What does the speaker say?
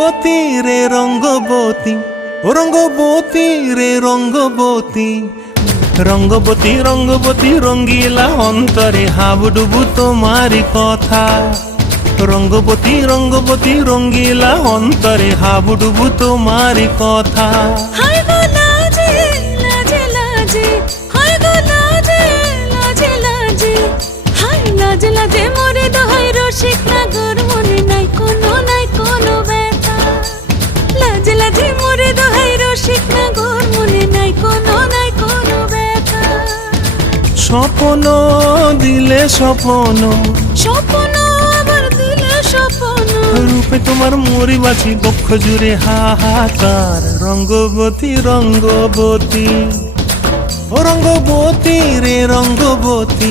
রঙ্গবতী রে রঙ্গবতী, ও রঙ্গবতী রে রঙ্গবতী, রঙ্গবতী রঙ্গবতী রঙ্গিলা অন্তরে হাবুডুবু তোমারি কথা। রঙ্গবতী রঙ্গবতী রঙ্গিলা অন্তরে হাবুডুবু তোমারি কথা। হায় গো লাজে লাজে লাজে, হায় গো লাজে লাজে লাজে, হায় লাজে লাজে মরে দোহাই রসিক নাগর মনে নাই কোনো ব্যথা। লাজে লাজে মরে দোহাই রসিক নাগর মনে নাই কোনো ব্যথা। স্বপ্ন দিলে স্বপ্ন, স্বপ্ন আবার দিলে স্বপ্ন, রূপে তোমার মরি বাঁচি বক্ষ জুড়ে হাহাকার। রঙ্গবতী রঙ্গবতী, ও রঙ্গবতী রে রঙ্গবতী।